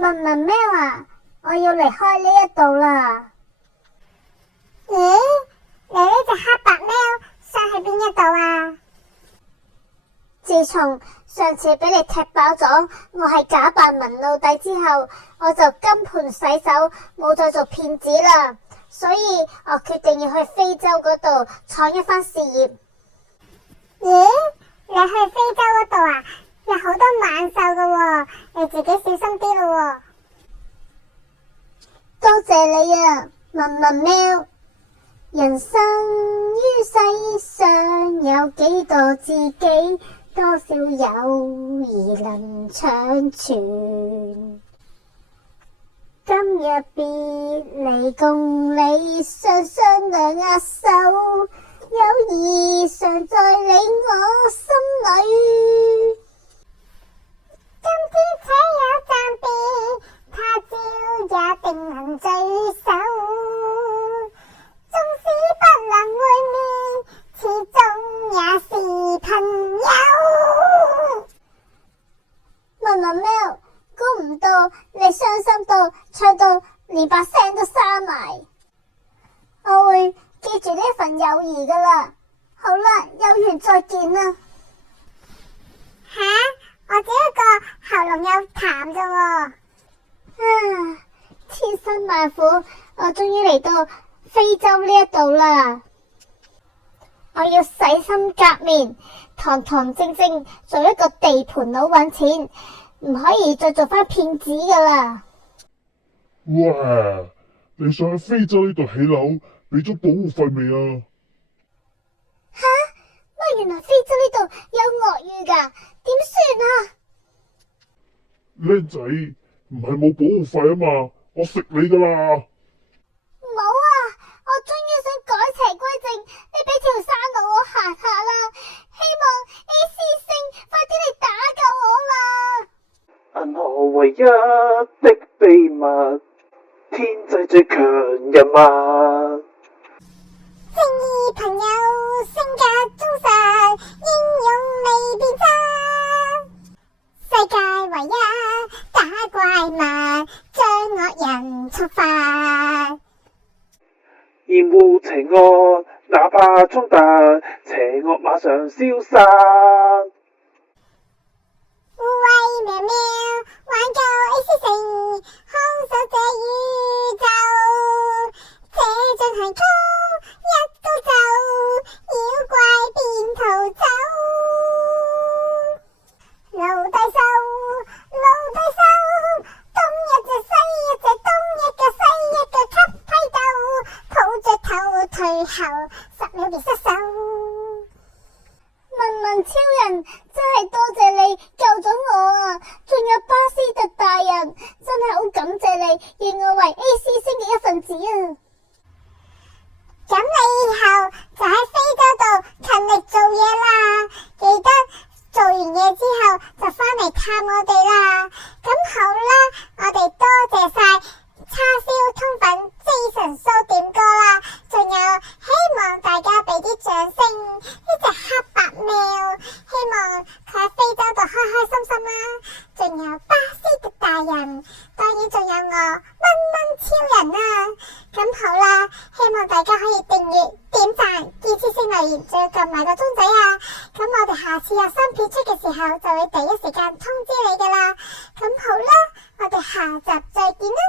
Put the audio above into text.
文文喵啊，我要離開呢一度啦。咦？你呢隻黑白喵想去邊一度啊？自從上次俾你踢爆咗我係假扮文奴隸之後，我就金盆洗手，冇再做騙子啦。所以我決定要去非洲嗰度闖一番事業。咦？你去非洲嗰度啊？有好多猛獸㗎喎，你自己小心啲咯喎。多謝你啊，文文喵。人生於世上有幾多知己，多少友誼能長存。今日別離共你雙雙兩握手，友誼常在你我心裏。今天且有暫別，他朝也定能聚首。縱使不能會面，始終也是朋友。文文喵，估唔到你傷心到唱到連把聲都沙埋。我會記住呢份友誼噶啦。好啦，有緣再見啦。吓？我只一個喉嚨有痰咋喎。千辛萬苦，我終於嚟到非洲呢一度啦。我要洗心革面，堂堂正正做一個地盤佬搵錢，唔可以再做翻騙子噶啦。哇！你想喺非洲呢度起樓，俾咗保護費未啊？吓？乜原來非洲呢度有鱷魚噶？點算啊？僆仔，唔係冇保護費啊嘛，我食你噶啦！冇啊！我終於想改邪歸正，你俾條山路我行下啦！希望 AC 星快啲嚟打救我啦！銀河唯一的秘密，天際最強人物。正義朋友，性格忠實，英勇未變質。世界唯一打怪物，將惡人觸發。厭惡邪惡，哪怕衝突，邪惡馬上消散。護衛喵喵，挽救 AC 城，看守這宇宙。這進行曲一高奏，妖怪便逃走。奴隸獸，奴隸獸，東一隻西一隻，東一腳西一腳，給批鬥，抱着頭退後，10秒便失手。文文超人，真係多謝你救咗我啊！仲有巴斯特大人，真係好感謝你，認我為 AC 星嘅一份子啊！咁你以後就喺非洲度勤力做嘢啦，記得做完嘢之後就返嚟探我哋啦。咁好啦，我哋多謝晒叉燒通粉 Jason 蘇點歌啦，仲有希望大家俾啲掌聲呢隻黑白喵，希望佢喺非洲度開開心心啦。仲有巴斯特大人，當然仲有我蚊蚊超人啦。咁好啦，希望大家可以訂閱、點讚、建設性留言，仲要撳埋個鐘仔啊！咁我哋下次有新片出嘅時候，就會第一時間通知你噶啦。咁好啦，我哋下集再見啦。